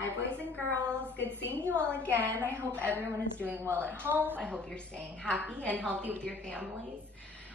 Hi boys and girls, good seeing you all again. I hope everyone is doing well at home. I hope you're staying happy and healthy with your families.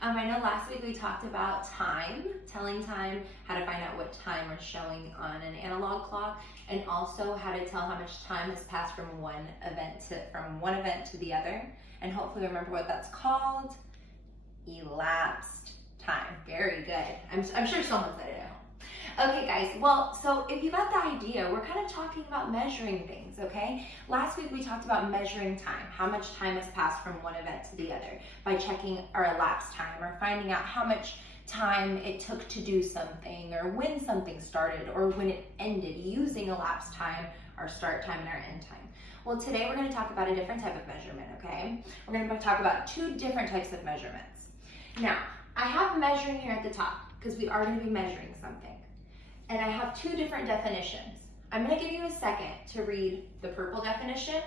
I know last week we talked about time, telling time, how to find out what time is showing on an analog clock, and also how to tell how much time has passed from one event to the other. And hopefully remember what that's called. Elapsed time. Very good. I'm sure someone said it at home. Okay guys, well, so if you got the idea, we're kind of talking about measuring things, okay? Last week we talked about measuring time, how much time has passed from one event to the other by checking our elapsed time or finding out how much time it took to do something or when something started or when it ended using elapsed time, our start time and our end time. Well, today we're going to talk about a different type of measurement, okay? We're going to talk about two different types of measurements. Now, I have measuring here at the top because we are going to be measuring something. And I have two different definitions. I'm going to give you a second to read the purple definition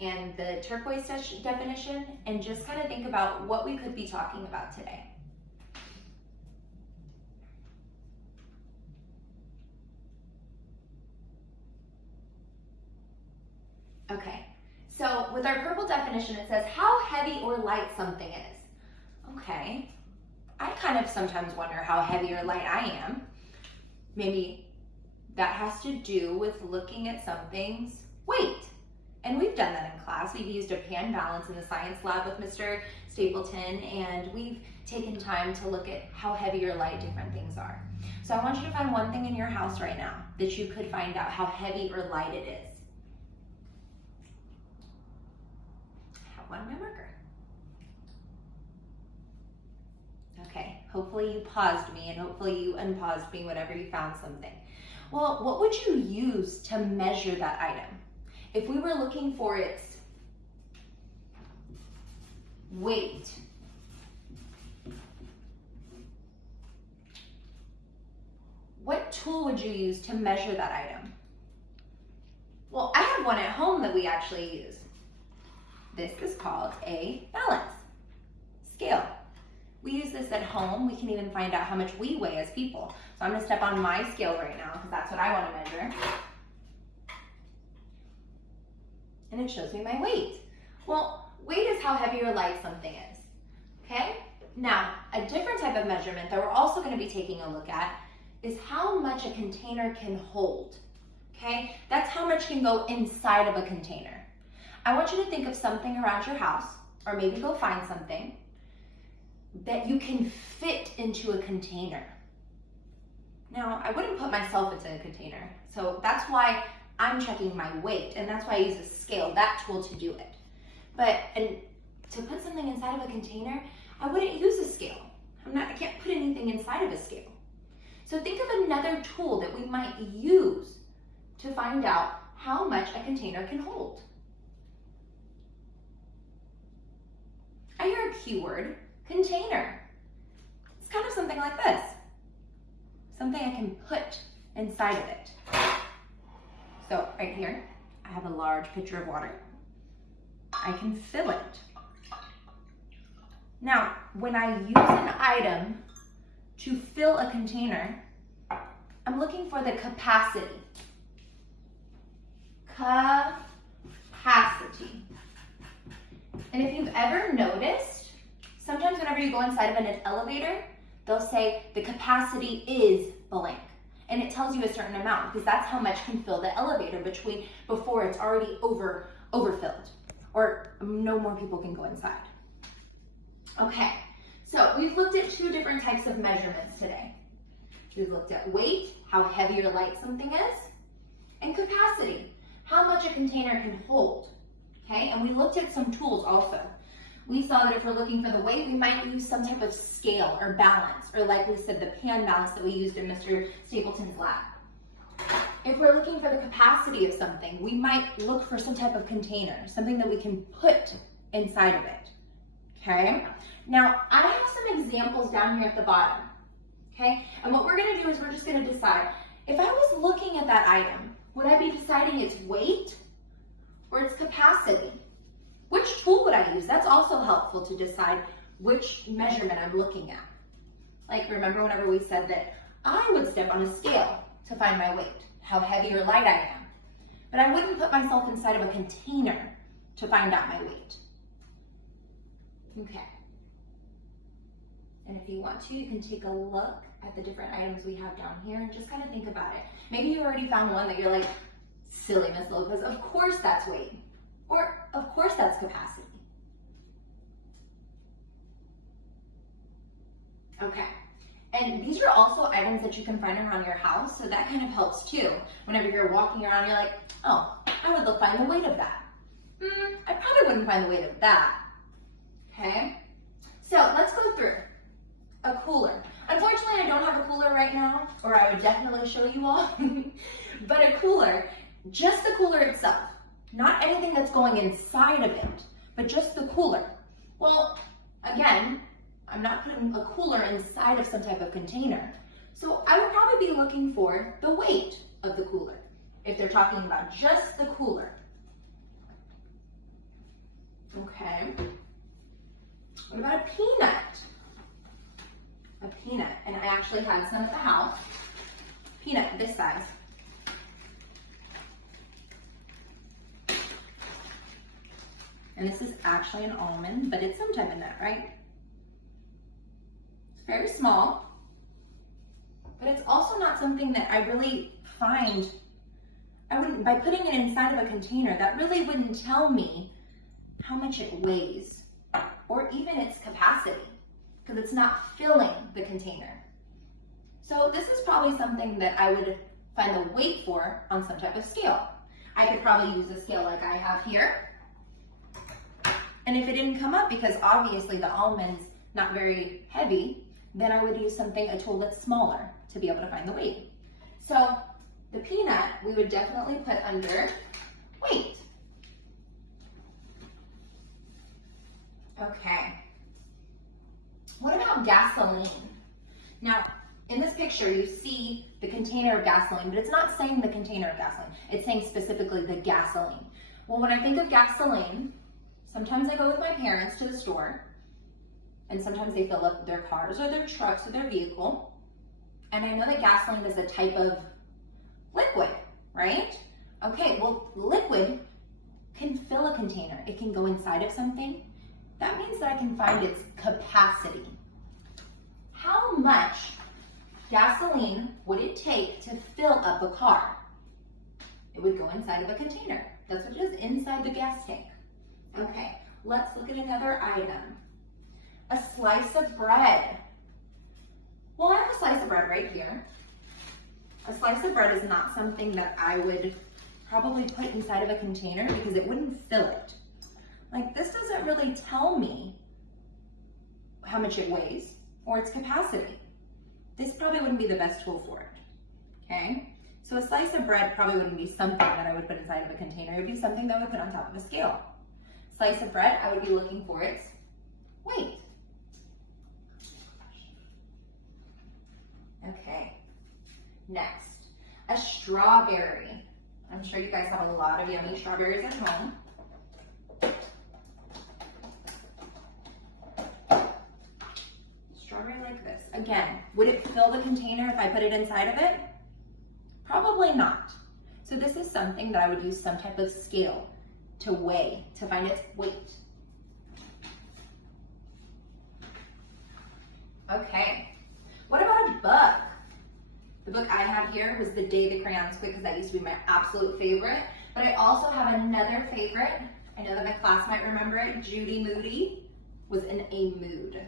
and the turquoise definition and just kind of think about what we could be talking about today. Okay, so with our purple definition, it says how heavy or light something is. Okay, I kind of sometimes wonder how heavy or light I am. Maybe that has to do with looking at something's weight. And we've done that in class. We've used a pan balance in the science lab with Mr. Stapleton, and we've taken time to look at how heavy or light different things are. So I want you to find one thing in your house right now that you could find out how heavy or light it is. I have one on my marker. Okay, hopefully you paused me and hopefully you unpaused me whenever you found something. Well, what would you use to measure that item? If we were looking for its weight, what tool would you use to measure that item? Well, I have one at home that we actually use. This is called a balance scale. We use this at home. We can even find out how much we weigh as people. So I'm gonna step on my scale right now because that's what I wanna measure. And it shows me my weight. Well, weight is how heavy or light something is, okay? Now, a different type of measurement that we're also gonna be taking a look at is how much a container can hold, okay? That's how much can go inside of a container. I want you to think of something around your house, or maybe go find something that you can fit into a container. Now, I wouldn't put myself into a container, so that's why I'm checking my weight, and that's why I use a scale, that tool to do it. And to put something inside of a container, I wouldn't use a scale. I can't put anything inside of a scale. So think of another tool that we might use to find out how much a container can hold. I hear a keyword, container. It's kind of something like this. Something I can put inside of it. So right here, I have a large pitcher of water. I can fill it. Now, when I use an item to fill a container, I'm looking for the capacity. Capacity. And if you've ever noticed, sometimes whenever you go inside of an elevator, they'll say the capacity is blank. And it tells you a certain amount because that's how much can fill the elevator before it's already overfilled or no more people can go inside. Okay, so we've looked at two different types of measurements today. We've looked at weight, how heavy or light something is, and capacity, how much a container can hold. Okay, and we looked at some tools also. We saw that if we're looking for the weight, we might use some type of scale or balance, or like we said, the pan balance that we used in Mr. Stapleton's lab. If we're looking for the capacity of something, we might look for some type of container, something that we can put inside of it, okay? Now, I have some examples down here at the bottom, okay? And what we're gonna do is we're just gonna decide, if I was looking at that item, would I be deciding its weight or its capacity? Which tool would I use? That's also helpful to decide which measurement I'm looking at. Like remember whenever we said that I would step on a scale to find my weight. how heavy or light I am. But I wouldn't put myself inside of a container to find out my weight. Okay. And if you want to, you can take a look at the different items we have down here and just kind of think about it. Maybe you already found one that you're like, silly, Miss Lopez, of course that's weight. Or of course that's capacity. Okay. And these are also items that you can find around your house, so that kind of helps too. Whenever you're walking around, you're like, oh, I would find the weight of that. I probably wouldn't find the weight of that. Okay? So let's go through. A cooler. Unfortunately, I don't have a cooler right now, or I would definitely show you all. But a cooler, just the cooler itself, not anything that's going inside of it, but just the cooler. Well, again, I'm not putting a cooler inside of some type of container. So I would probably be looking for the weight of the cooler, if they're talking about just the cooler. Okay. What about a peanut? A peanut, and I actually had some at the house. Peanut this size. And this is actually an almond, but it's some type of nut, right? It's very small, but it's also not something that I really find, by putting it inside of a container, that really wouldn't tell me how much it weighs or even its capacity, because it's not filling the container. So this is probably something that I would find the weight for on some type of scale. I could probably use a scale like I have here. And if it didn't come up, because obviously the almond's not very heavy, then I would use a tool that's smaller to be able to find the weight. So the peanut, we would definitely put under weight. Okay. What about gasoline? Now, in this picture, you see the container of gasoline, but it's not saying the container of gasoline. It's saying specifically the gasoline. Well, when I think of gasoline, sometimes I go with my parents to the store, and sometimes they fill up their cars or their trucks or their vehicle. And I know that gasoline is a type of liquid, right? Okay, well, liquid can fill a container. It can go inside of something. That means that I can find its capacity. How much gasoline would it take to fill up a car? It would go inside of a container. That's what it is, inside the gas tank. Okay, let's look at another item. A slice of bread. Well, I have a slice of bread right here. A slice of bread is not something that I would probably put inside of a container because it wouldn't fill it. Like, this doesn't really tell me how much it weighs or its capacity. This probably wouldn't be the best tool for it, okay? So a slice of bread probably wouldn't be something that I would put inside of a container. It would be something that I would put on top of a scale. Slice of bread, I would be looking for its weight. Okay, next, a strawberry. I'm sure you guys have a lot of yummy strawberries at home. Strawberry like this. Again, would it fill the container if I put it inside of it? Probably not. So this is something that I would use some type of scale to weigh, to find its weight. Okay, what about a book? The book I have here was The Day the Crayons Quit, because that used to be my absolute favorite. But I also have another favorite. I know that my class might remember it. Judy Moody was in a mood.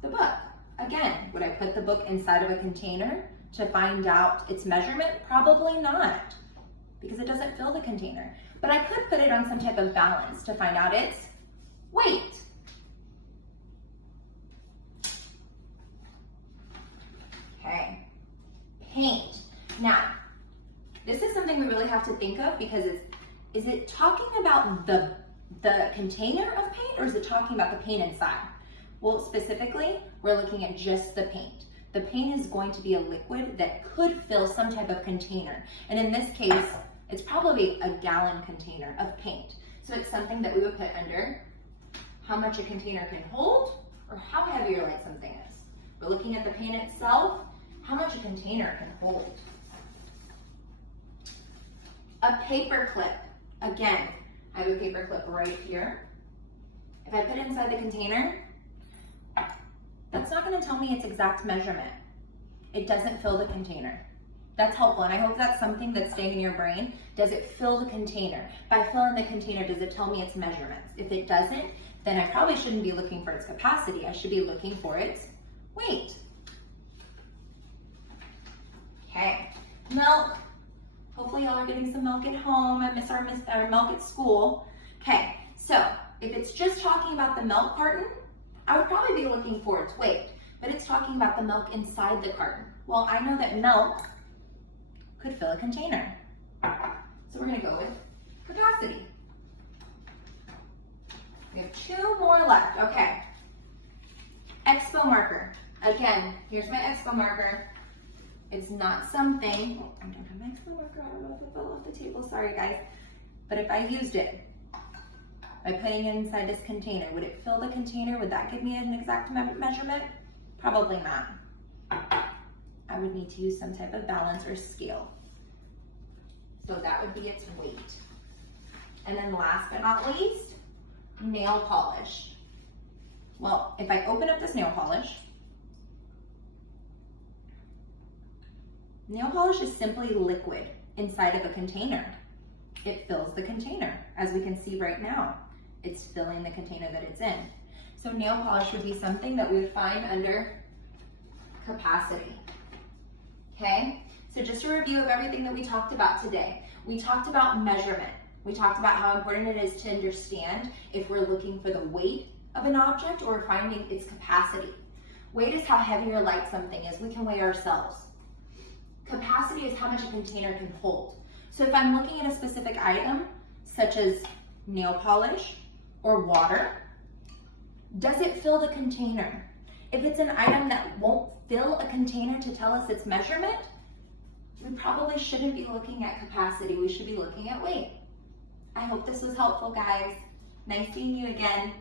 The book. Again, would I put the book inside of a container to find out its measurement? Probably not, because it doesn't fill the container. But I could put it on some type of balance to find out its weight. Okay, paint. Now, this is something we really have to think of, because is it talking about the container of paint, or is it talking about the paint inside? Well, specifically, we're looking at just the paint. The paint is going to be a liquid that could fill some type of container. And in this case, it's probably a gallon container of paint. So it's something that we would put under how much a container can hold, or how heavy or light something is. We're looking at the paint itself, how much a container can hold. A paper clip. Again, I have a paper clip right here. If I put it inside the container, that's not going to tell me its exact measurement. It doesn't fill the container. That's helpful, and I hope that's something that's staying in your brain. Does it fill the container? By filling the container, does it tell me its measurements? If it doesn't, then I probably shouldn't be looking for its capacity. I should be looking for its weight. Okay, milk. Hopefully y'all are getting some milk at home. I miss our milk at school. Okay, so if it's just talking about the milk carton, I would probably be looking for its weight, but it's talking about the milk inside the carton. Well, I know that milk could fill a container. So we're gonna go with capacity. We have 2 more left, okay. Expo marker. Again, here's my Expo marker. It's not something, oh, I don't have my Expo marker, I don't know if it fell off the table, sorry guys. But if I used it, by putting it inside this container, would it fill the container? Would that give me an exact measurement? Probably not. I would need to use some type of balance or scale. So that would be its weight. And then last but not least, nail polish. Well, if I open up this nail polish is simply liquid inside of a container. It fills the container, as we can see right now. It's filling the container that it's in. So nail polish would be something that we would find under capacity. Okay, so just a review of everything that we talked about today. We talked about measurement. We talked about how important it is to understand if we're looking for the weight of an object or finding its capacity. Weight is how heavy or light something is. We can weigh ourselves. Capacity is how much a container can hold. So if I'm looking at a specific item, such as nail polish or water, does it fill the container? If it's an item that won't fill a container to tell us its measurement, we probably shouldn't be looking at capacity. We should be looking at weight. I hope this was helpful, guys. Nice seeing you again.